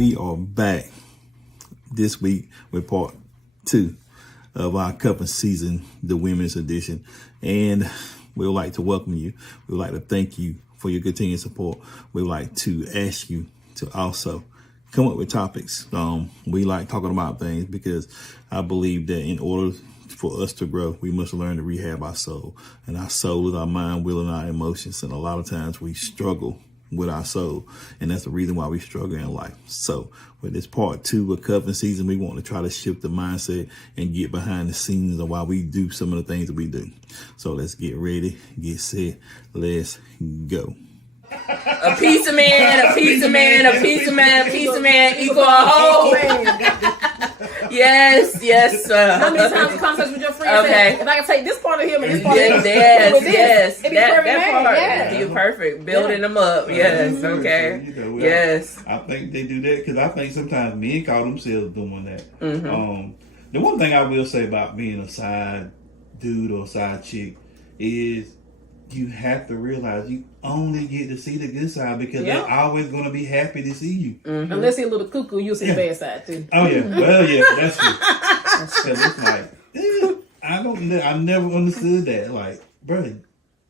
We are back this week with part 2 of our Cuffin season, the women's edition. And we would like to welcome you. We would like to thank you for your continued support. We would like to ask you to also come up with topics. We like talking about things because I believe that in order for us to grow, we must learn to rehab our soul. And our soul is our mind, will, and our emotions. And a lot of times we struggle with our soul, and that's the reason why we struggle in life. So with this part 2 of Cuffin season, we want to try to shift the mindset and get behind the scenes of why we do some of the things that we do. So let's get ready, get set, let's go. A piece of man, a piece of man, a piece of man, a piece of man equal a whole man. Yes. How many times in conversation with your friend Okay. said, if I can take this part of him and this part of him, Yes. it'd be perfect That man. part, Yeah. you perfect. Building them up. Yes. Okay. You know, Yes. I think they do that because I think sometimes men call themselves doing that. Mm-hmm. The one thing I will say about being a side dude or side chick is you have to realize you only get to see the good side because they're always going to be happy to see you. Mm-hmm. Unless he's a little cuckoo, you'll see the bad side too. Oh yeah, well yeah, that's true. Because it's like, I never understood that. Like, bro,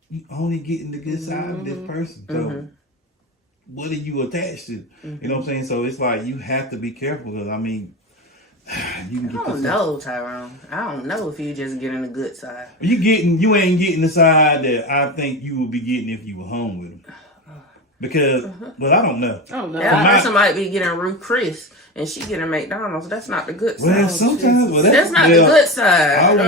you only getting the good side of this person. So what are you attached to? You know what I'm saying? So it's like you have to be careful because I mean, you can get I don't know, Tyrone. I don't know if you just getting the good side. You ain't getting the side that I think you would be getting if you were home with him. Because, well, I don't know. I don't know. Yeah, I person might be getting Ruth Chris and she getting McDonald's. That's not the good side. Well, sometimes that's not the good side.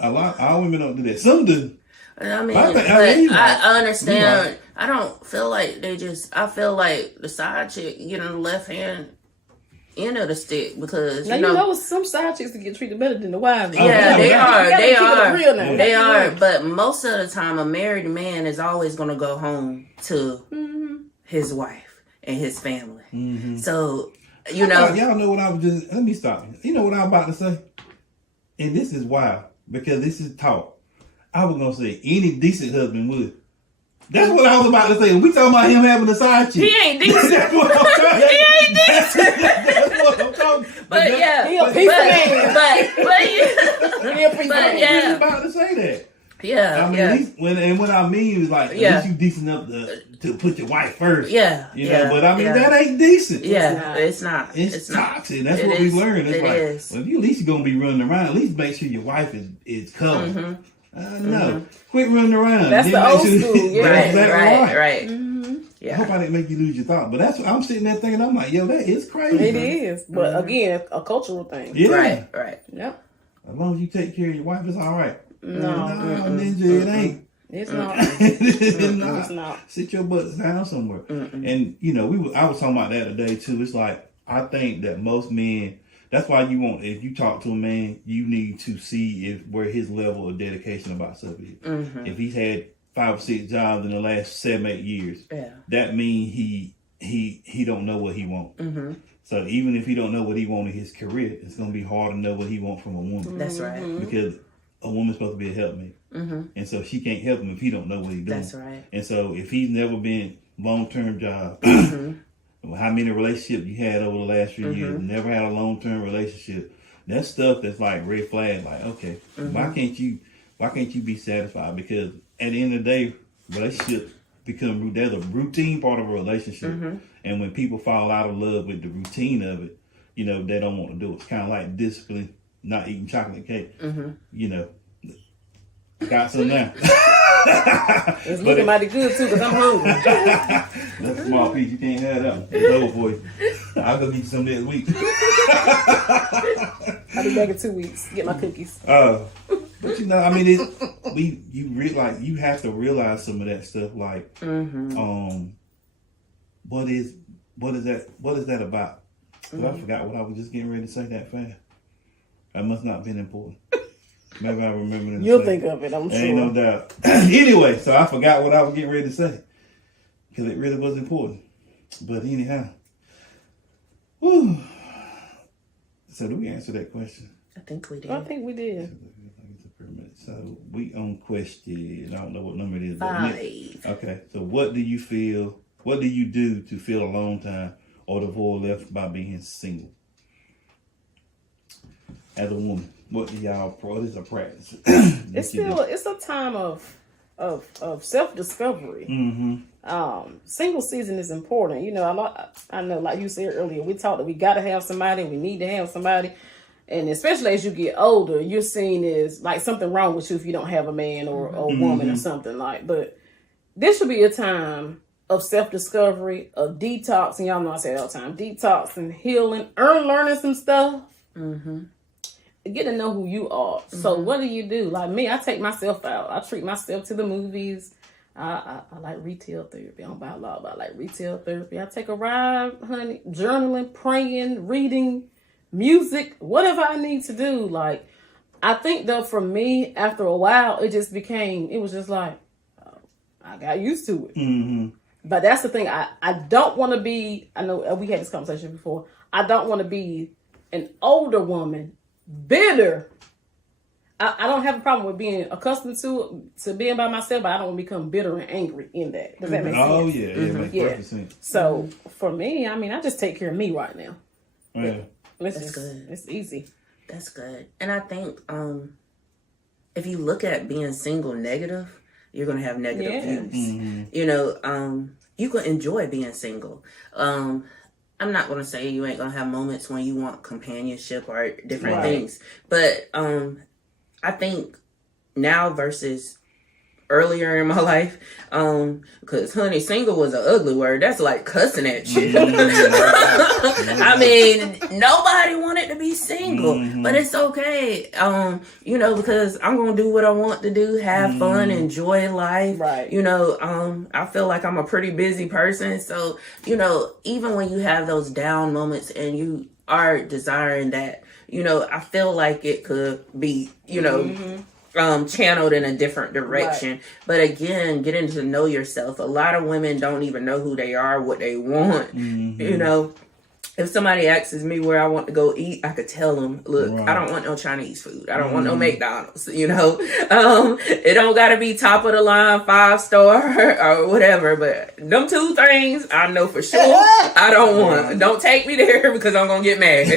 All women don't do that. Some do. I mean, I understand. I don't feel like I feel like the side chick getting the left hand end of the stick because now, you know some side chicks that get treated better than the wives. Yeah, they are. They are. Right. But most of the time, a married man is always going to go home to his wife and his family. Mm-hmm. So, you know. Y'all know what I was just... Let me stop you. You know what I was about to say? And this is wild because this is talk. I was going to say any decent husband would. That's what I was about to say. We talking about him having a side chick. He ain't decent. That's what I'm talking about. He ain't decent. That's what I'm talking about. But yeah. He a piece of man. But I was about to say that. Yeah. I mean, at least, what I mean is like, at least you decent enough to put your wife first. Yeah. You know, but I mean, that ain't decent. Yeah. It's not. It's toxic. That's what we learned. It's like, well, if you at least you're going to be running around, at least make sure your wife is covered. Mm-hmm. No. Quit running around. That's the old school. Yeah. Right. Yeah. I hope I didn't make you lose your thought. But that's what I'm sitting there thinking. I'm like, yo, that is crazy. It is. But again, a cultural thing. Yeah. Right. Yep. As long as you take care of your wife, it's all right. No. Ninja, it ain't. It's not. It's not. Sit your butts down somewhere. And, you know, I was talking about that today, too. It's like, I think that most men... That's why if you talk to a man, you need to see where his level of dedication about stuff is. If he's had 5 or 6 jobs in the last 7-8 years, that means he don't know what he wants. So even if he don't know what he wants in his career, it's going to be hard to know what he wants from a woman. That's right. Because a woman's supposed to be a helpmate. And so she can't help him if he don't know what he's doing. That's right. And so if he's never been long-term job, how many relationships you had over the last few years, never had a long-term relationship. That's stuff that's like red flag. Like, okay, why can't you be satisfied? Because at the end of the day, relationships become there's a routine part of a relationship, and when people fall out of love with the routine of it, you know they don't want to do it. It's kind of like discipline, not eating chocolate cake. You know, got some now. It's looking mighty good too, because I'm hungry. That's a small piece. You can't have that one. It's over for you. I'll go get you some next week. I'll be back in 2 weeks. Get my cookies. But you know, I mean, you have to realize some of that stuff. Like, what is that about? I forgot what I was just getting ready to say that fast. That must not have been important. Maybe I remember it. You'll think of it, I'm sure. Ain't no doubt. Anyway, so I forgot what I was getting ready to say. Because it really was important. But anyhow. Whew. So do we answer that question? I think we did. I think we did. So we on question, I don't know what number it is. 5. Okay, so what do you do to feel alone time or the void left by being single? As a woman, what is a practice? It's a time of self-discovery. Single season is important. You know, I know, like you said earlier, we talked that we got to have somebody, we need to have somebody. And especially as you get older, you're seen as like something wrong with you if you don't have a man or a woman or something like. But this should be a time of self-discovery, of detox. And y'all know I say it all the time, detox and healing, learning some stuff. Get to know who you are. So what do? Like me, I take myself out. I treat myself to the movies. I like retail therapy. I don't buy a lot, but I like retail therapy. I take a ride, honey, journaling, praying, reading, music, whatever I need to do. Like, I think though for me, after a while, it was just like, I got used to it. But that's the thing. I don't want to be, I know we had this conversation before. I don't want to be an older woman, bitter. I don't have a problem with being accustomed to being by myself, but I don't want to become bitter and angry in that. Does that make sense? Oh, yeah. It makes perfect sense. So, for me, I mean, I just take care of me right now. Yeah. That's good. It's easy. That's good. And I think if you look at being single negative, you're going to have negative views. You know, you can enjoy being single. I'm not going to say you ain't going to have moments when you want companionship or different things. But I think now versus earlier in my life, because honey, single was an ugly word. That's like cussing at you. I mean, nobody wanted to be single, but it's okay. You know, because I'm gonna do what I want to do, have fun, enjoy life. Right. You know, I feel like I'm a pretty busy person, so you know, even when you have those down moments and you are desiring that, you know, I feel like it could be, you know, channeled in a different direction. Right. But again, getting to know yourself. A lot of women don't even know who they are, what they want. You know, if somebody asks me where I want to go eat, I could tell them, look, I don't want no Chinese food. I don't want no McDonald's, you know. It don't got to be top of the line, 5-star or whatever. But them two things, I know for sure I don't want. Don't take me there because I'm going to get mad.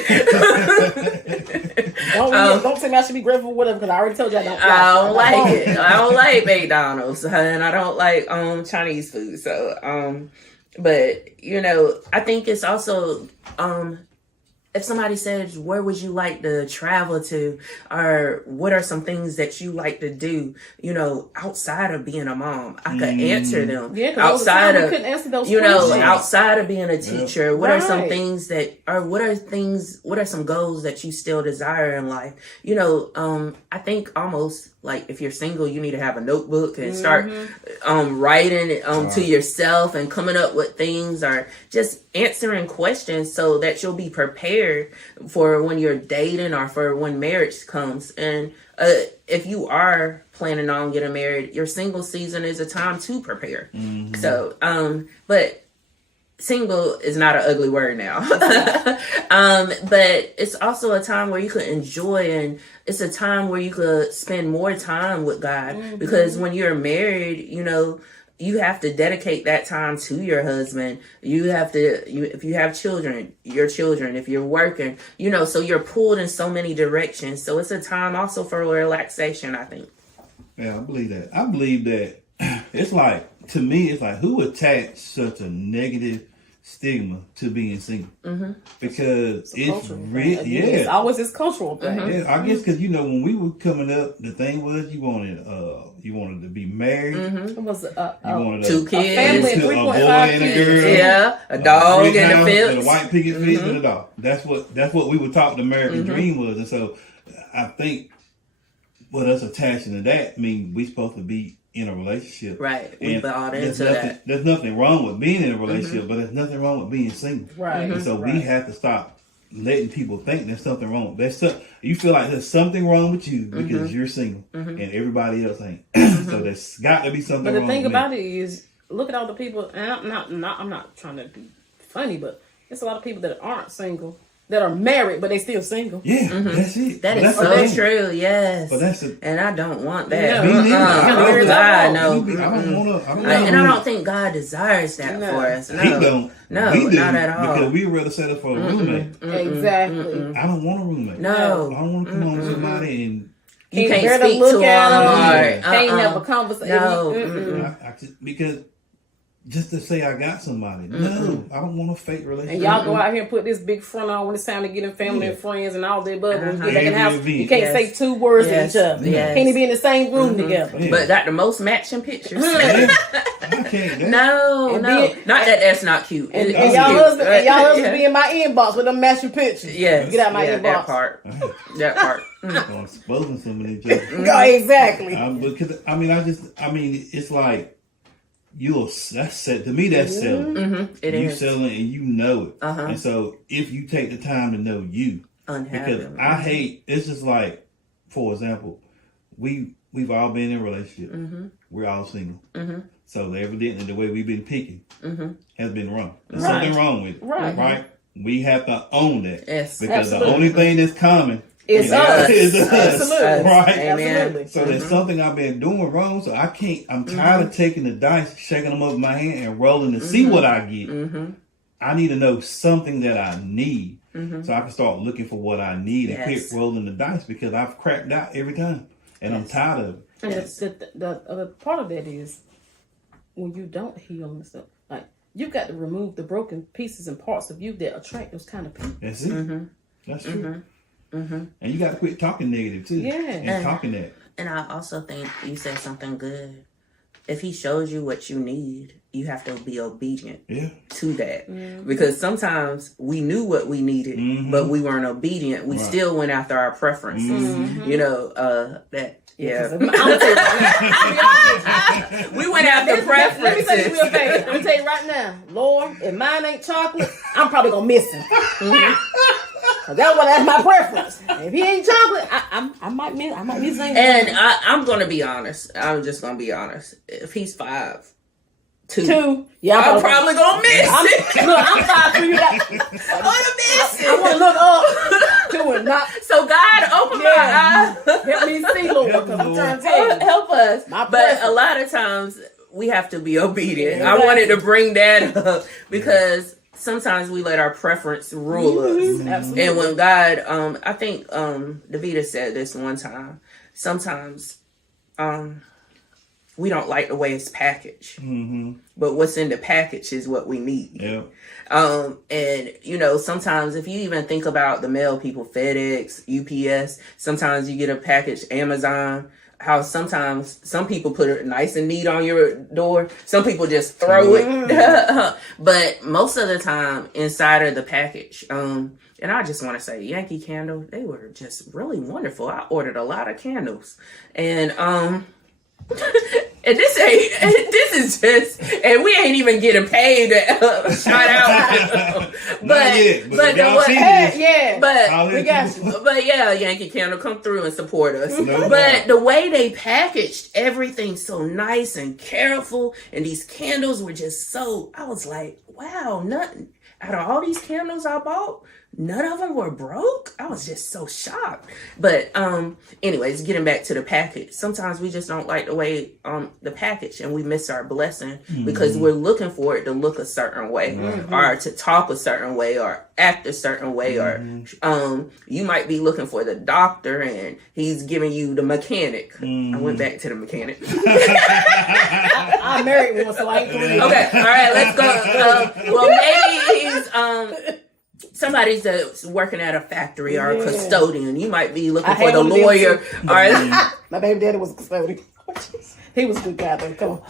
Don't tell me I should be grateful for whatever, because I already told you I don't like it. I don't like McDonald's, and I don't like Chinese food. So, but you know, I think it's also if somebody says, where would you like to travel to, or what are some things that you like to do, you know, outside of being a mom, I could answer them. Yeah, outside of, couldn't answer those you know, questions. outside of being a teacher, what are some things that, or what are some goals that you still desire in life? You know, I think almost like if you're single, you need to have a notebook and start writing to yourself and coming up with things, or just answering questions so that you'll be prepared for when you're dating or for when marriage comes. And if you are planning on getting married, your single season is a time to prepare. So, but single is not an ugly word now. But it's also a time where you could enjoy, and it's a time where you could spend more time with God. Because when you're married, you know, you have to dedicate that time to your husband. You have to, if you have children, your children, if you're working, you know, so you're pulled in so many directions. So it's a time also for relaxation, I think. Yeah, I believe that. I believe that it's like, to me, it's like, who attached such a negative stigma to being single? Because it's real. Yeah, it's always this cultural thing. Yeah, I guess because, you know, when we were coming up, the thing was you wanted to be married. It was you wanted 2 kids, family, a boy 3.5 and a kids. girl. Yeah, a dog and a fence, and a white picket fence and a dog. That's what we were taught the American dream was. And so I think with us attaching to that, I mean, we supposed to be in a relationship. Right. We bought into that. There's nothing wrong with being in a relationship, but there's nothing wrong with being single. Right. And so we have to stop letting people think there's something wrong. You feel like there's something wrong with you because you're single and everybody else ain't. So there's got to be something wrong. But the thing with about it is, look at all the people, and I'm not trying to be funny, but there's a lot of people that aren't single that are married, but they still single. Yeah, that's it. That But is that's the so thing. true. Yes. But that's the. And I don't want that. Yeah. Me neither. Oh, God, no. I don't want to. And I don't think God desires that No. for us. No. He don't. No, we do, not at all. Because we rather settle for a roommate. Exactly. I don't want a roommate. No. I don't want to come home with somebody and You Can't can't bear speak look to at them. them. Can't have a conversation. No. I just, because just to say I got somebody. No, I don't want a fake relationship. And y'all go out here and put this big front on when it's time to get in family and friends and all that. But when you get back in the house, you can't Yes. say 2 words to Yes. each other. Yes. Can't even be in the same room together. Yeah. But got the most matching pictures. Yeah, I can't. No, And no. then- Not that that's not cute. And, It's and y'all cute. husband, and y'all husband Yeah. be in my inbox with them matching pictures. Yes. Get out my yeah, inbox. that part. That part. I'm exposing some of each other. Go, exactly. Because it's like that's set to me. That's selling. It you is. selling and you know it. Uh-huh. And so if you take the time to know you, because Unhappy. I hate. It's just like, for example, we've all been in a relationship. We're all single. So evidently the way we've been picking has been wrong. There's something wrong with it. Right. We have to own that. Yes. Because Absolutely. the only thing that's common It's us. is us. Absolutely. Right. Amen. Absolutely. So there's something I've been doing wrong. So I can't. I'm tired of taking the dice, shaking them over my hand, and rolling to see what I get. I need to know something that I need, so I can start looking for what I need and quit rolling the dice, because I've cracked out every time, and I'm tired of it. And the other part of that is when you don't heal and stuff, like you've got to remove the broken pieces and parts of you that attract those kind of people. That's it. That's true. And you got to quit talking negative too. Yeah. And talking that. And I also think you said something good. If he shows you what you need, you have to be obedient to that. Because sometimes we knew what we needed, but we weren't obedient. We still went after our preferences. You know, that. Yeah. I'm gonna tell you right now. We went after preferences. Let me tell you real fast. I'm gonna tell you right now, Lord, if mine ain't chocolate, I'm probably gonna miss him. Cause that's my preference. If he ain't chocolate, I might miss. I might miss him. And I'm gonna be honest. I'm just gonna be honest. If he's 5'2", 2, yeah, I'm probably gonna miss it. Look, I'm 5'3". You got. I'm gonna miss I want it. to look up to and not So God, open my eyes. help me see, Lord. Because I'm trying to tell you. Help us. My But preference. a lot of times we have to be obedient. Yeah, I wanted to bring that up because sometimes we let our preference rule us. Absolutely. And when God, I think Davida said this one time, sometimes we don't like the way it's packaged. But what's in the package is what we need. Yeah. And you know, sometimes if you even think about the mail people, FedEx, UPS, sometimes you get a package, Amazon, how sometimes some people put it nice and neat on your door. Some people just throw it. But most of the time inside of the package, and I just want to say Yankee Candle, they were just really wonderful. I ordered a lot of candles, and and this is just, and we ain't even getting paid to shout out. Not yet, but but y'all see this. Yeah. but we got you. but yeah, Yankee Candle, come through and support us. No But doubt. the way they packaged everything so nice and careful, and these candles were just so, I was like, wow, nothing. Out of all these candles I bought, none of them were broke. I was just so shocked. But anyways, getting back to the package. Sometimes we just don't like the way the package, and we miss our blessing because we're looking for it to look a certain way, or to talk a certain way, or act a certain way, or you might be looking for the doctor and he's giving you the mechanic. I went back to the mechanic. I married one, so I ain't going. Okay, all right, let's go. Well, maybe he's somebody's that's working at a factory or a custodian. You might be looking I for had the one of them lawyer. too. Or My baby daddy was a custodian. He was a good guy though. Come on.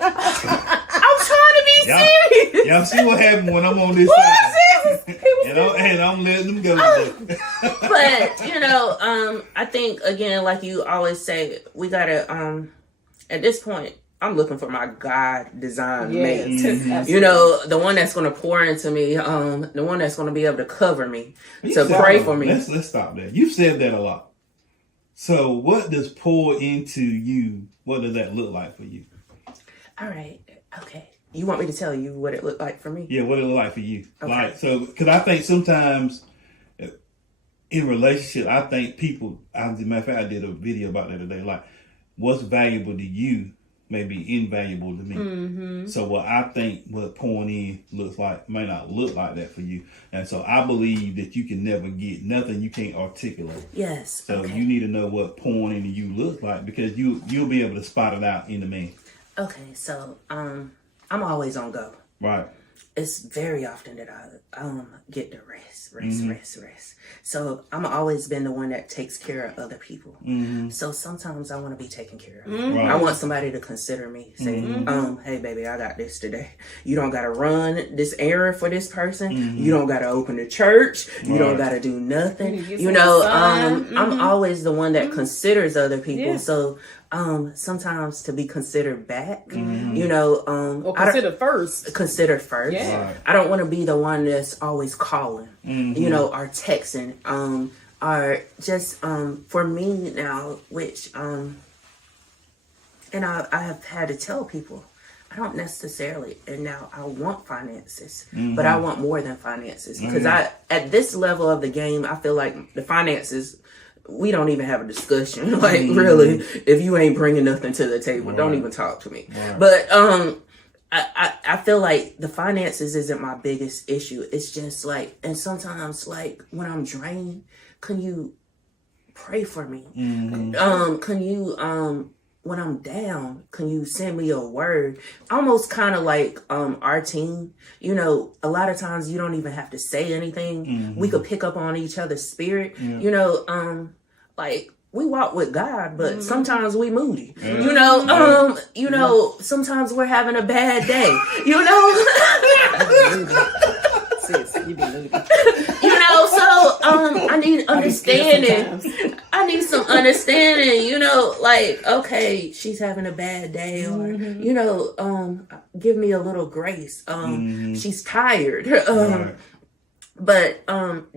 I'm trying to be serious. Y'all see what happened when I'm on this side. And I'm letting them go. But you know, I think again, like you always say, we gotta at this point, I'm looking for my God designed mate. You know, the one that's going to pour into me, the one that's going to be able to cover me, to pray for me. Let's stop there. You've said that a lot. So what does pour into you, what does that look like for you? All right. Okay. you want me to tell you what it looked like for me? Yeah, what it look like for you? Okay. Like, so, because I think sometimes in relationship, I think people, as a matter of fact, I did a video about that today, like, what's valuable to you may be invaluable to me. So what I think what pouring in looks like may not look like that for you. And so I believe that you can never get nothing you can't articulate. Yes. So okay. you need to know what pouring into you looks like, because you'll be able to spot it out in the man. Okay, so I'm always on go. Right. It's very often that I get to rest. So I'm always been the one that takes care of other people. So sometimes I want to be taken care of. Right. I want somebody to consider me. Say, hey baby, I got this today. You don't gotta run this errand for this person. You don't gotta open the church. You don't gotta do nothing. You know, I'm always the one that considers other people. Yeah. So sometimes to be considered back, you know, or consider first. Yeah. Right. I don't want to be the one that's always calling, you know, or texting, or just for me now, which and I have had to tell people, I don't necessarily, and now I want finances, but I want more than finances, because at this level of the game, I feel like the finances, we don't even have a discussion. Like, really, if you ain't bringing nothing to the table, don't even talk to me. But I feel like the finances isn't my biggest issue. It's just like, and sometimes like when I'm drained, can you pray for me? Can you when I'm down, can you send me a word? Almost kind of like our team. You know, a lot of times you don't even have to say anything. We could pick up on each other's spirit. You know, like we walk with God, but sometimes we moody. You know, you know, sometimes we're having a bad day. You know. Sis, you be moody. You know, so I need understanding. I need some understanding, you know, like, okay, she's having a bad day, or you know, give me a little grace. She's tired. But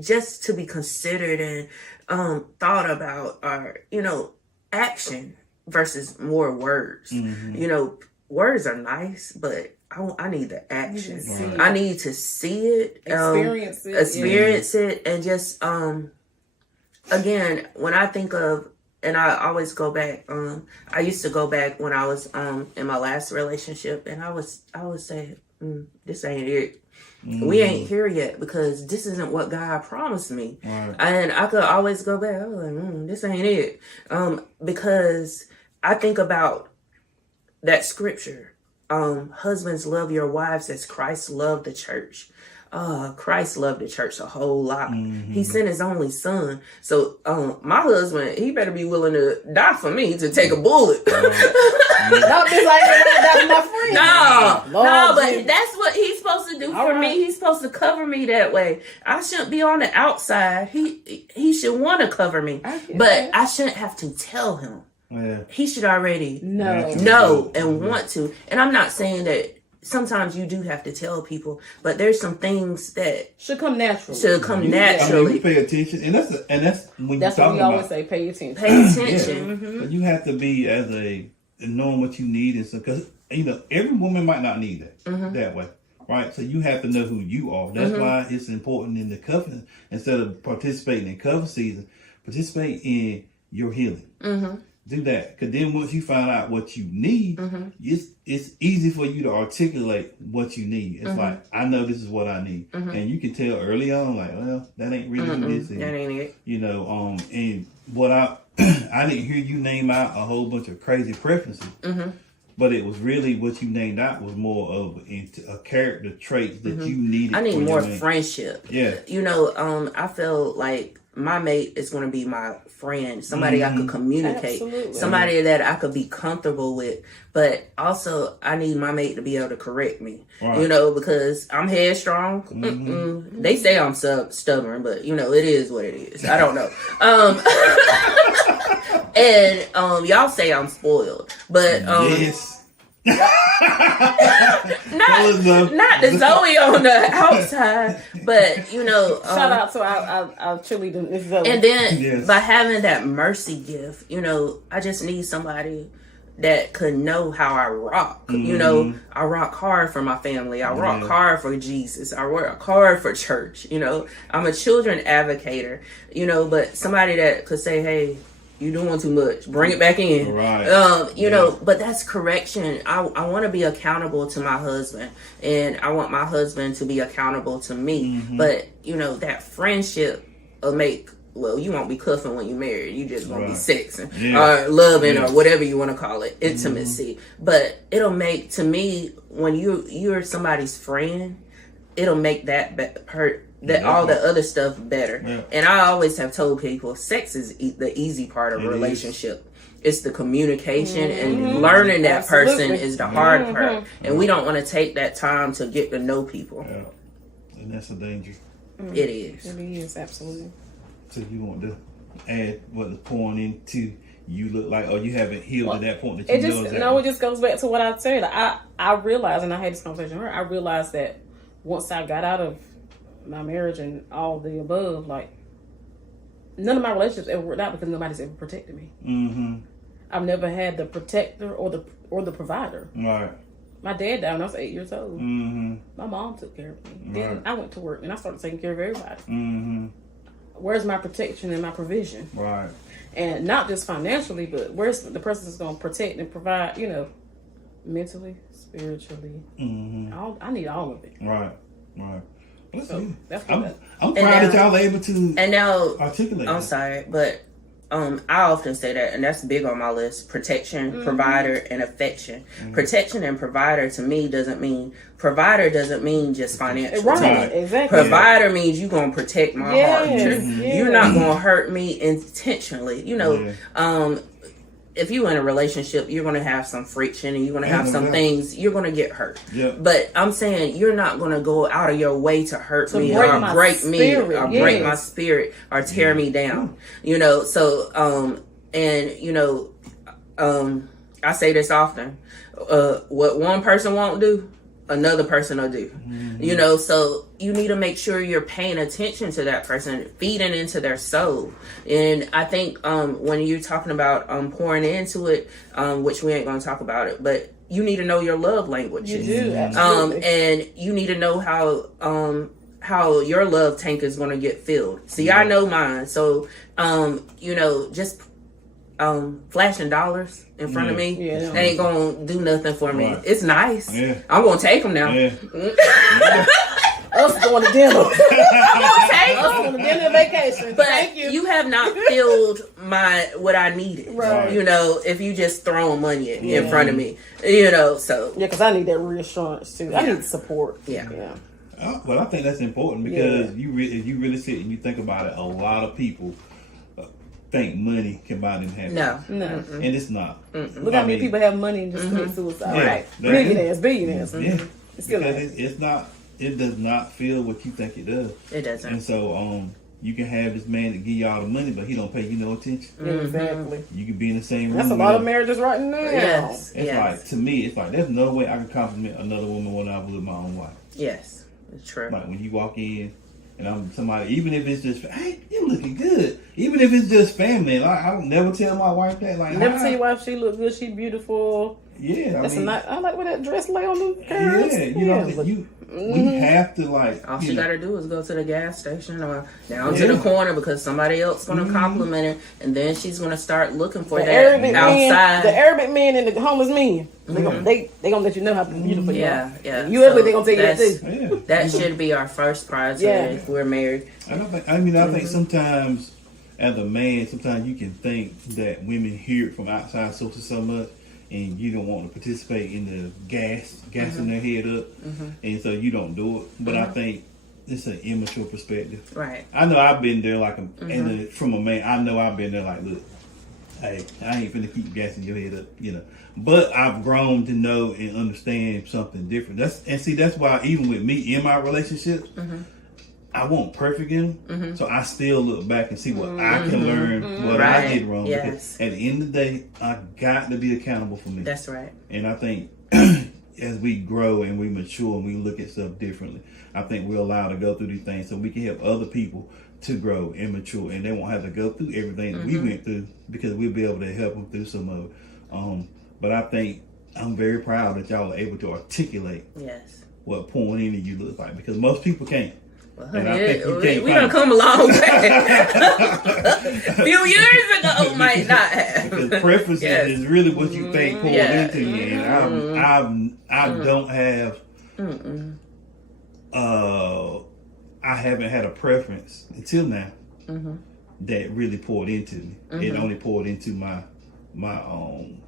just to be considered and thought about, are, you know, action versus more words. You know, words are nice, but I need the action. I need to see it, experience it, and just again, when I think of, and I always go back. I used to go back when I was in my last relationship, and I would say, this ain't it. We ain't here yet, because this isn't what God promised me. And I could always go back. I was like, this ain't it, because I think about that scripture. Husbands, love your wives as Christ loved the church. Christ loved the church a whole lot. He sent his only son. So my husband, he better be willing to die for me, to take a bullet. Don't be like my friend. No, but that's what he's supposed to do for me. He's supposed to cover me that way. I shouldn't be on the outside. He should want to cover me, but I shouldn't have to tell him. He should already know and want to. And I'm not saying that sometimes you do have to tell people, but there's some things that should come naturally. I mean, you pay attention, and that's when that's what we always say. Pay attention. Pay attention. But you have to be knowing what you need, and so, because you know every woman might not need that that way. Right, so you have to know who you are. That's why it's important in the Cuffin. Instead of participating in Cuffin season, participate in your healing. Do that, because then once you find out what you need, it's easy for you to articulate what you need. It's like, I know this is what I need, and you can tell early on, like, well, that ain't really what this is. That ain't it. You know, and what I didn't hear you name out a whole bunch of crazy preferences, but it was really what you named out was more of a character traits that you needed. I need more friendship. Yeah, you know, I feel like my mate is going to be my friend, somebody I could communicate, somebody that I could be comfortable with. But also, I need my mate to be able to correct me, you know, because I'm headstrong. They say I'm stubborn, but you know, it is what it is. I don't know. And y'all say I'm spoiled, but yes. not the Zoe on the outside, but you know, shout out to our cheerleader, Miss Zoe. And then by having that mercy gift, you know, I just need somebody that could know how I rock. You know, I rock hard for my family. I rock hard for Jesus. I work hard for church. You know, I'm a children advocator, you know, but somebody that could say, hey, you doing too much, bring it back in. Right. You know, but that's correction. I want to be accountable to my husband, and I want my husband to be accountable to me. But, you know, that friendship will make, well, you won't be cuffing when you're married. You just won't be sexing or loving or whatever you want to call it, intimacy. But it'll make, to me, when you're somebody's friend, it'll make that hurt. That all the other stuff better. And I always have told people, sex is the easy part of a relationship. It's the communication and learning that person is the hard part. And we don't want to take that time to get to know people. Yeah. And that's a danger. It is. It is, absolutely. So you want to add what is pouring into you look like, or you haven't healed to that point that you know exactly. It just goes back to what I said. I realized, and I had this conversation with her, I realized that once I got out of my marriage and all the above, like, none of my relationships ever worked out because nobody's ever protected me. I've never had the protector or the provider. Right. My dad died when I was 8 years old. My mom took care of me. Then I went to work and I started taking care of everybody. Where's my protection and my provision? Right. And not just financially, but where's the person that's going to protect and provide, you know, mentally, spiritually. I need all of it. Right. So that's I'm what proud that y'all are able to and now articulate. I'm sorry, but I often say that, and that's big on my list: protection, provider, and affection. Protection and provider to me doesn't mean just financial. Right, exactly. Provider means you're gonna protect my heart. You're not gonna hurt me intentionally. You know, if you're in a relationship, you're going to have some friction and you're going to have some things, you're going to get hurt. But I'm saying you're not going to go out of your way to hurt me or break me or break my spirit or tear me down. You know, so, and, you know, I say this often, what one person won't do, another person will do. You know, so you need to make sure you're paying attention to that person, feeding into their soul. And I think when you're talking about pouring into it, which we ain't going to talk about it, but you need to know your love languages. You do, absolutely. And you need to know how your love tank is going to get filled. See, I know mine. So, you know, just flashing dollars in front of me, they ain't gonna do nothing for me. It's nice. I'm gonna take them now. Us going to dinner. I'm gonna take Us going to dinner vacation. But Thank you. You have not filled what I needed. Right. You know, if you just throwing money in front of me, you know. So because I need that reassurance too. I need support. Yeah. Well, I think that's important because if you really sit and you think about it, a lot of people think money can buy them happiness. No. And it's not. Look how many people have money and just commit suicide. Right. Billionaires. It's still it's not. It does not feel what you think it does. It doesn't. And so, you can have this man that give you all the money, but he don't pay you no attention. Exactly. You can be in the same room. That's a lot of marriages right now. Yes. It's like, to me, it's like there's no way I can compliment another woman when I was with my own wife. Yes, it's true. Like when you walk in and I'm somebody, even if it's just, hey, you looking good. Even if it's just family, like I don't never tell my wife that. Like never tell your wife she look good, she beautiful. Yeah, I like where that dress lay on the curves. Yeah, you know, we have to like. All she gotta do is go to the gas station or down to the corner because somebody else gonna compliment her, and then she's gonna start looking for that outside. The Arabic men and the homeless men, they gonna let you know how beautiful you are. Yeah. You ugly, they gonna tell you that too. Yeah. That should be our first priority if we're married. I think sometimes as a man, sometimes you can think that women hear it from outside sources so much. And you don't want to participate in the gassing their head up, and so you don't do it. But I think it's an immature perspective. Right. I know I've been there, like, from a man. I know I've been there, like, look, hey, I ain't finna keep gassing your head up, you know. But I've grown to know and understand something different. That's why even with me in my relationships, I want perfect in them, so I still look back and see what I can learn, what I did wrong. Because at the end of the day, I got to be accountable for me. That's right. And I think as we grow and we mature and we look at stuff differently, I think we're allowed to go through these things so we can help other people to grow and mature, and they won't have to go through everything that we went through because we'll be able to help them through some of it. But I think I'm very proud that y'all are able to articulate Yes. what pouring into you looks like, because most people can't. Well, And I think you can't we done find come a long way. A few years ago, might not have. because preference Yes. is really what you think poured Yeah. into you, and I don't have. I haven't had a preference until now that really poured into me. It only poured into my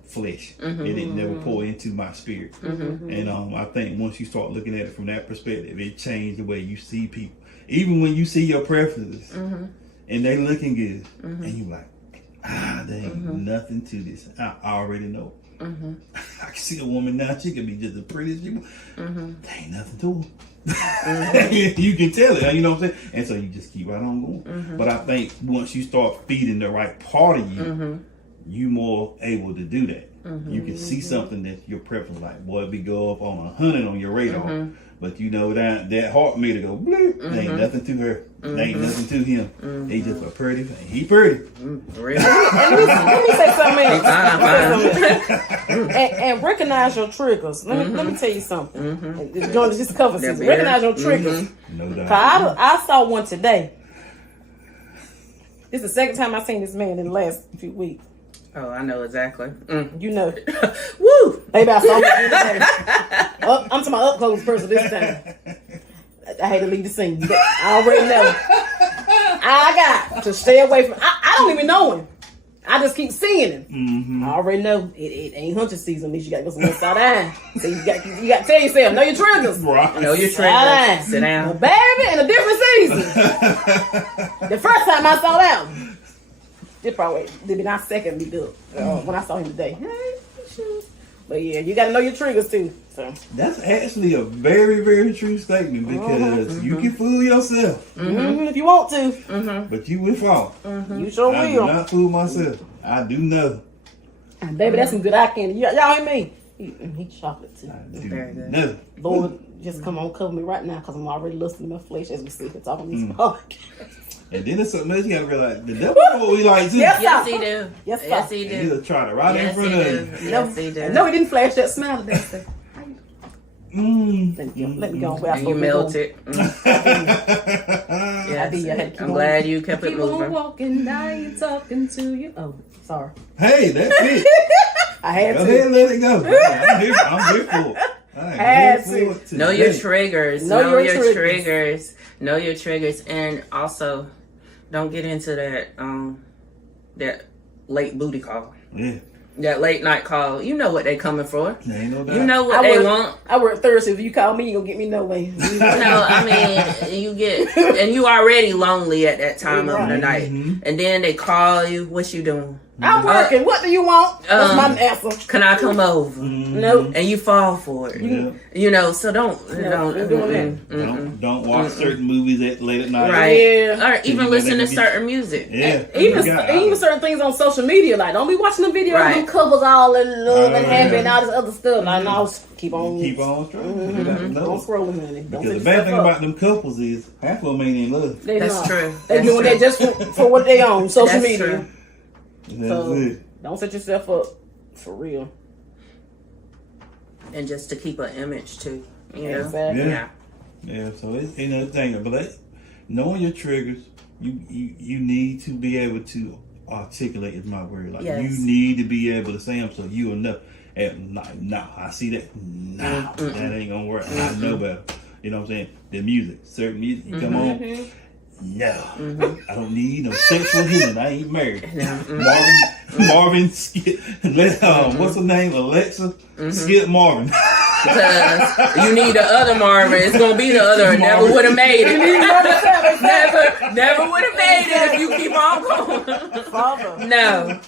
flesh. It didn't never pour into my spirit. And I think once you start looking at it from that perspective, it changed the way you see people. Even when you see your preferences and they looking good, and you like, there ain't nothing to this. I already know. I can see a woman now, she can be just the prettiest you. There ain't nothing to her. You can tell it, you know what I'm saying? And so you just keep right on going. But I think once you start feeding the right part of you, you more able to do that. You can see something that your preference, like, boy, it be go up on 100 on your radar. But you know that heart made it go bloop. There ain't nothing to her. There ain't nothing to him. They just a pretty. He pretty. Really? Let me say something Fine. and recognize your triggers. Let me tell you something. It's going to just cover season. Recognize your triggers. No doubt. 'Cause I saw one today. This is the second time I've seen this man in the last few weeks. Oh, I know exactly. You know. Woo! Baby, I saw it today. I'm talking about up close person this time. I hate to leave the scene, but I already know. I got to stay away from. I don't even know him. I just keep seeing him. I already know it ain't hunting season. At least you got to go some side eye. So you got to tell yourself, know your triggers. Right. Know your Side triggers. Sit down. But baby, in a different season. The first time I saw that one, it probably did be not second me good when I saw him today. But yeah, you got to know your triggers too. So That's actually a very, very true statement, because you can fool yourself, if you want to, but you will fall. you sure I do will. not fool myself. I do know. And baby, that's some good eye candy. Y'all hear me? He chocolate too. I do Very good. know. Lord, just come on, cover me right now, because I'm already lusting in my flesh as we sit here talking this podcast. And then there's something else you gotta realize. The devil know what we like too. Yes, Yes, he do. Yes, Yes, sir. he And do. he'll try to right in Yes, front he of do. you. Yes, he do. No, he didn't flash that smile today. So. Let me go where I And you supposed to melt go. it. I did. I had to keep I'm on- glad you kept it Keep on moving. walking, now you talking to you. Oh, sorry. Hey, that's it. I had Go to. ahead and let it go. I'm here for it. I Had am here to. for it Know your today. triggers. Know Know your your triggers. triggers. Know your triggers. And also, don't get into that late booty call. Yeah, That late night call. You know what they coming for. there ain't no doubt. You know what they want. I work Thursday. If you call me, you gonna get me no way. No, I mean, you get, and you already lonely at that time of the Right. night. And then they call you, what you doing? I'm working. What do you want? That's my answer. Can I come over? Nope. And you fall for it. Yeah. You know, so don't we're doing that. Don't watch certain movies at late at night. Right. Yeah. Or even You listen know to they certain music. Yeah. Even certain things on social media, like don't be watching the videos Right. them covers all in love and Oh, happy yeah. and all this other stuff. Like no, keep on Keep on strolling. You gotta Don't know. scroll, honey. Don't Because set the bad yourself thing up. about them couples is half of them ain't in love. They That's not. true. They That's doing true. that just for what they own, social That's media. true. That's So it. don't set yourself up for real. And just to keep an image too. You know? Exactly. Yeah. Yeah, so it's another thing. But knowing your triggers, you need to be able to articulate is my word. Like Yes. you need to be able to say them so you will know. And like, nah, I see that. Nah, that ain't gonna work. I know better. You know what I'm saying? The music, certain music, you come on. No, I don't need no sexual healing. I ain't married. Marvin, Skip, what's her name? Alexa, Skip Marvin. Because you need the other Marvin. It's gonna be the other. Never would have made it. never would have made it if you keep on going. Father. No.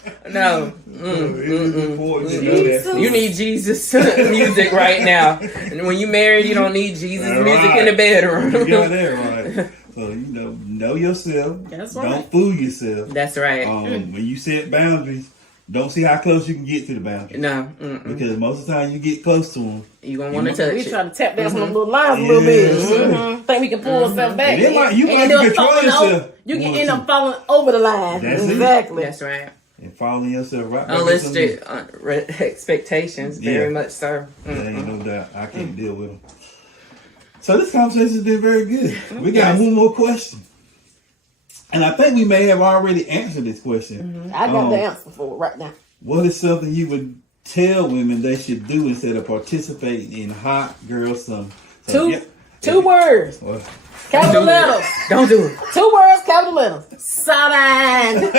It's important to know that. You need Jesus music right now. And when you married, you don't need Jesus All music right. in the You bedroom. got that right. So know yourself. That's Don't right. fool yourself. That's right. When you set boundaries, don't see how close you can get to the boundaries. No. Because most of the time you get close to them. You gonna want to touch We it. try to tap dance on them little lines a little bit. Think we can pull ourselves back. And you might end up control falling yourself. over- You can end up falling over the line. That's it. Exactly. That's right. and fall in yourself right back Unlisted expectations, very much so. There ain't no doubt. I can't deal with them. So this conversation has been very good. We got one more question. And I think we may have already answered this question. I got the answer for it right now. What is something you would tell women they should do instead of participating in hot girl summer? So, Two words. Well, Capital letters. Don't do it. 2 words, capital letters. Sadan.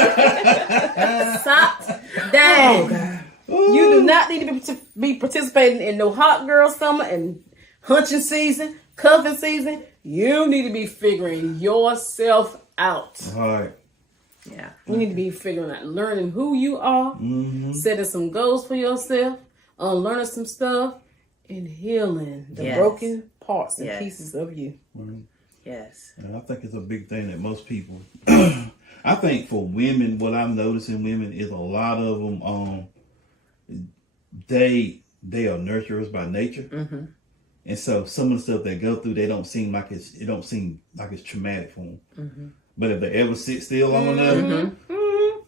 Sadan. You do not need to be participating in no hot girl summer and hunching season, cuffing season. You need to be figuring yourself out. all right. Yeah. You need to be figuring out, learning who you are, setting some goals for yourself, unlearning some stuff, and healing the broken parts and pieces of you. Yes. And I think it's a big thing that most people, I think for women, what I'm noticing women is a lot of them, they are nurturers by nature. And so some of the stuff they go through, it don't seem like it's traumatic for them. But if they ever sit still long enough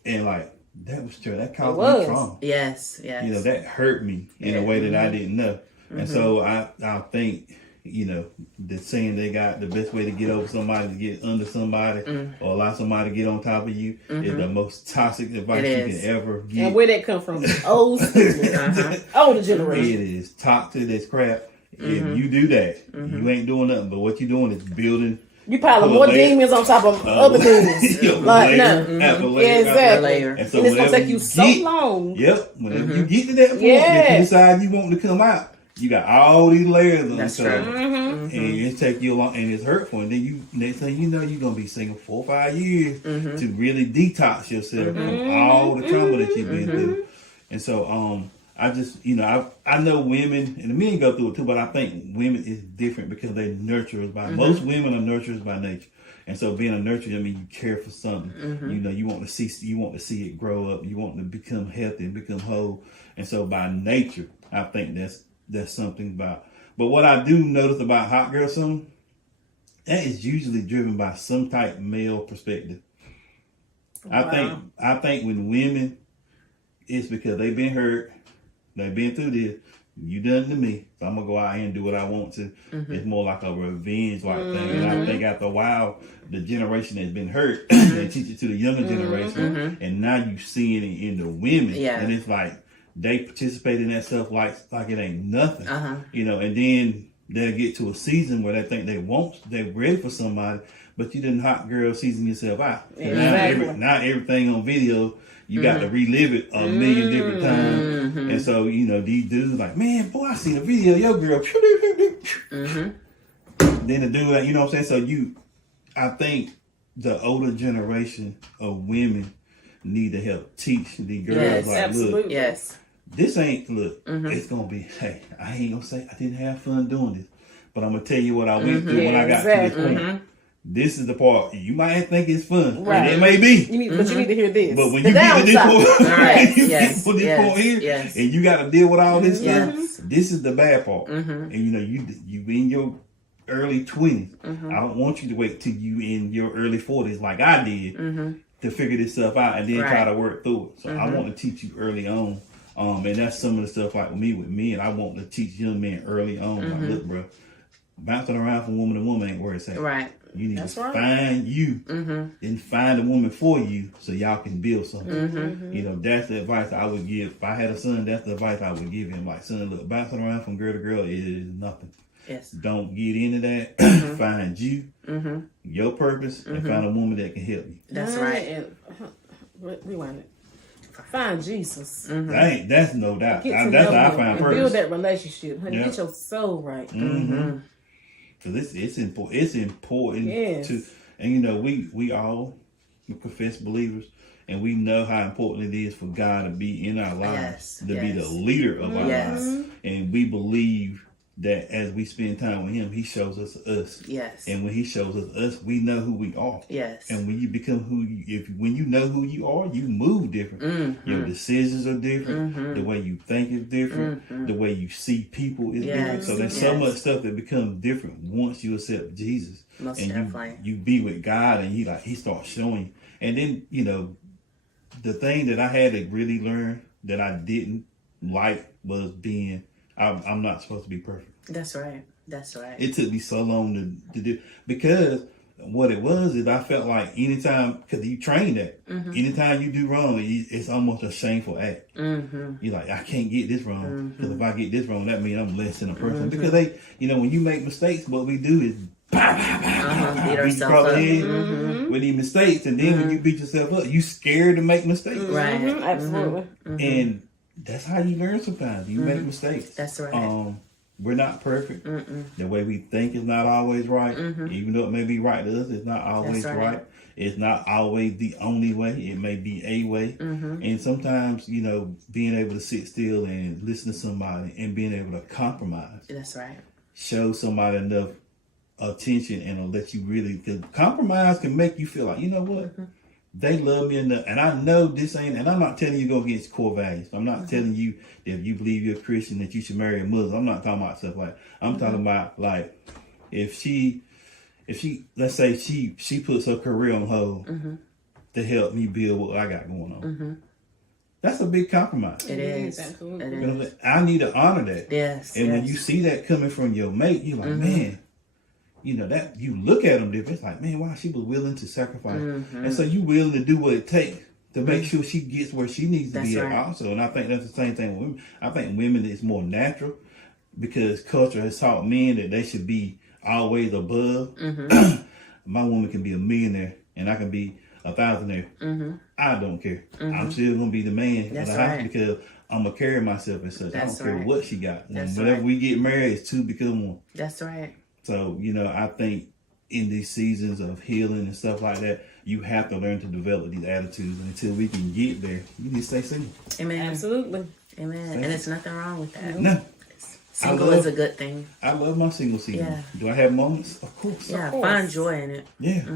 and like, that was true, that caused me trauma. Yes. Yes. You know, that hurt me in a way that I didn't know. And so I think, you know, the saying they got the best way to get over somebody, to get under somebody or allow somebody to get on top of you is the most toxic advice you can ever get. And where that come from? Old school. Older generation. It is toxic as crap. If you do that, you ain't doing nothing. But what you doing is building. You piling more demons on top of other demons. Like, no. Exactly. And so it's going to take you so long. Yep. Whenever you get to that point, if you decide you want to come out, you got all these layers on That's top. true. And it take you a long, and it's hurtful. And then next thing you know, you're going to be single 4 or 5 years to really detox yourself from all the trauma that you've been through. And so, I just, you know, I know women, and the men go through it too, but I think women is different because they're nurturers by, most women are nurturers by nature. And so being a nurturer, I mean, you care for something, you know, you want to see it grow up. You want to become healthy and become whole. And so by nature, I think that's something about, but what I do notice about hot girl summer, that is usually driven by some type of male perspective. Wow. I think when women, it's because they've been hurt. They've been through this. You done it to me, so I'm gonna go out here and do what I want to. It's more like a revenge like thing. And I think after a while, the generation that's been hurt, they teach it to the younger generation, and now you seeing it in the women, and it's like they participate in that stuff like it ain't nothing, you know. And then they'll get to a season where they think they're ready for somebody, but you didn't hot girl season yourself out. Exactly. Now everything on video. You got to relive it a million different times. And so, you know, these dudes like, man, boy, I seen a video of your girl. Then the dude, you know what I'm saying? So I think the older generation of women need to help teach the girls look, this ain't, it's going to be, hey, I ain't going to say I didn't have fun doing this, but I'm going to tell you what I went through when I got to this point. This is the part you might think it's fun, and it may be. But you need to hear this. But when you get to this point, here, and you got to deal with all this stuff, this is the bad part. And you know, you in your early 20s. I don't want you to wait till you in your early 40s, like I did, to figure this stuff out and then try to work through it. So I want to teach you early on, and that's some of the stuff like with me, and I want to teach young men early on. Like, look, bro, bouncing around from woman to woman ain't where it's at. Right. You need to find you and find a woman for you so y'all can build something. You know, that's the advice I would give. If I had a son, that's the advice I would give him. Like, son, look, bouncing around from girl to girl is nothing. Yes. Don't get into that. Find you, your purpose, and find a woman that can help you. That's right. And, rewind it. Find Jesus. That's no doubt. That's how I find purpose. Build that relationship. Honey, get your soul right. Because it's important to, and you know, we all profess believers, and we know how important it is for God to be in our lives, to be the leader of our lives, and we believe that as we spend time with Him, He shows us. Yes. And when He shows us, we know who we are. Yes. And when you become when you know who you are, you move different. Your decisions are different. The way you think is different. The way you see people is different. So there's so much stuff that becomes different once you accept Jesus. Most and definitely. You be with God, and He starts showing you. And then, you know, the thing that I had to really learn that I didn't like was I'm not supposed to be perfect. That's right. That's right. It took me so long to do, because what it was is I felt like anytime, because you train that, anytime you do wrong, it's almost a shameful act. You're like, I can't get this wrong, because if I get this wrong, that means I'm less than a person. Because they, when you make mistakes, what we do is beat ourselves up with these mistakes, and then when you beat yourself up, you scared to make mistakes. Right. Absolutely. And that's how you learn sometimes. You make mistakes. That's right. We're not perfect. The way we think is not always right. Even though it may be right to us, it's not always right. It's not always the only way. It may be a way. And sometimes, being able to sit still and listen to somebody and being able to compromise. That's right. Show somebody enough attention and let you really, because compromise can make you feel like, you know what? They love me enough. And I know this ain't, and I'm not telling you to go against core values. I'm not telling you that if you believe you're a Christian that you should marry a Muslim. I'm not talking about stuff like, I'm talking about like, if she, let's say she puts her career on hold to help me build what I got going on. That's a big compromise. It is. Absolutely. It is. I need to honor that. Yes. And when you see that coming from your mate, you're like, man, that you look at them different. It's like, man, wow, she was willing to sacrifice. And so you willing to do what it takes to make sure she gets where she needs to be at also. And I think that's the same thing with women. I think women is more natural because culture has taught men that they should be always above. My woman can be a millionaire and I can be a thousandaire. I don't care. I'm still going to be the man in the house because I'm going to carry myself as such. I don't care what she got. Whenever we get married, it's two become one. That's right. So, I think in these seasons of healing and stuff like that, you have to learn to develop these attitudes. And until we can get there, you need to stay single. Amen. Absolutely. Amen. And there's nothing wrong with that. No. Single is a good thing. I love my single season. Yeah. Do I have moments? Of course. Yeah, find joy in it. Yeah.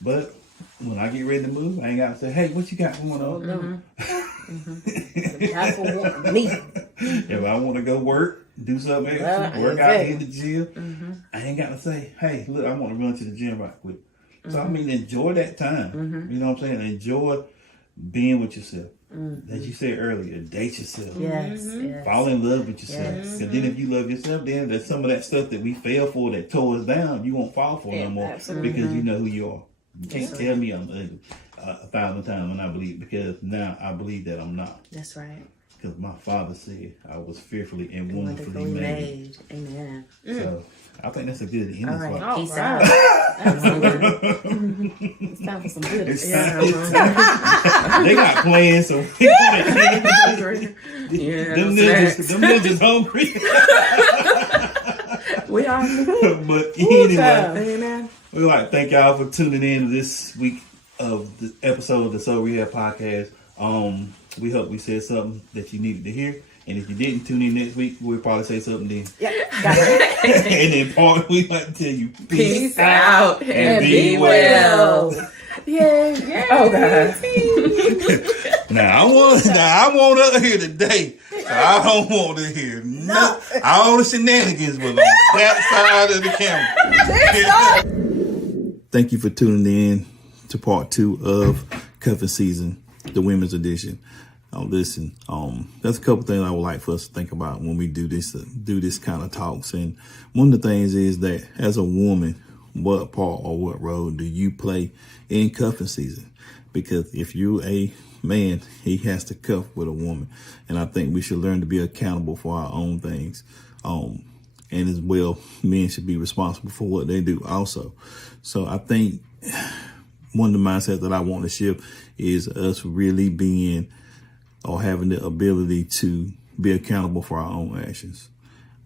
But when I get ready to move, I ain't got to say, hey, what you got going on? That's for me. If I want to go work, do something else, work out in the gym, I ain't got to say, hey, look, I want to run to the gym right quick. So, I mean, enjoy that time. You know what I'm saying? Enjoy being with yourself. As you said earlier, date yourself. Yes. Fall in love with yourself. Because then if you love yourself, then there's some of that stuff that we fell for that tore us down, you won't fall for no more because you know who you are. You can't tell me I'm ugly 1,000 times and I believe, because now I believe that I'm not. That's right. Because my father said I was fearfully and wonderfully made. Amen. So I think that's a good ending. All right. All Peace right. out. It's time for some good. It's they got plans, so we them niggas hungry. We are. But anyway, Amen. we'd like to thank y'all for tuning in to this week of the episode of the Soul Rehab Podcast. We hope we said something that you needed to hear. And if you didn't tune in next week, we'll probably say something then. Yeah, got it. And then part we like to tell you Peace out and be well. Yeah. Oh God. Now I want up here today. I don't want to hear all the shenanigans was on that side of the camera. Thank you for tuning in to part 2 of Cuffin season, the women's edition. Listen, there's a couple things I would like for us to think about when we do this kind of talks. And one of the things is that as a woman, what part or what role do you play in cuffing season? Because if you're a man, he has to cuff with a woman. And I think we should learn to be accountable for our own things. And as well, men should be responsible for what they do also. So I think one of the mindsets that I want to shift is us really being or having the ability to be accountable for our own actions.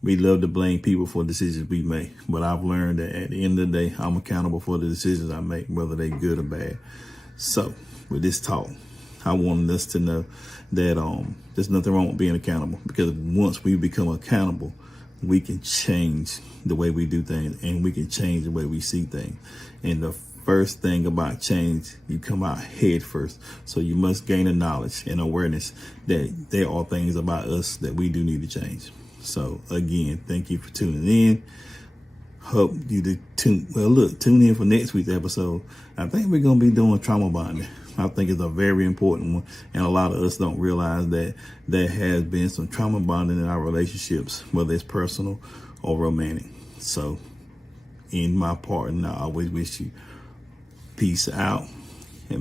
We love to blame people for decisions we make, but I've learned that at the end of the day, I'm accountable for the decisions I make, whether they're good or bad. So with this talk, I wanted us to know that there's nothing wrong with being accountable, because once we become accountable, we can change the way we do things and we can change the way we see things. And the first thing about change, you come out head first. So you must gain a knowledge and awareness that there are things about us that we do need to change. So again, thank you for tuning in. hope you to tune in for next week's episode. I think we're going to be doing trauma bonding. I think it's a very important one, and a lot of us don't realize that there has been some trauma bonding in our relationships, whether it's personal or romantic. So in my part, and I always wish you peace out.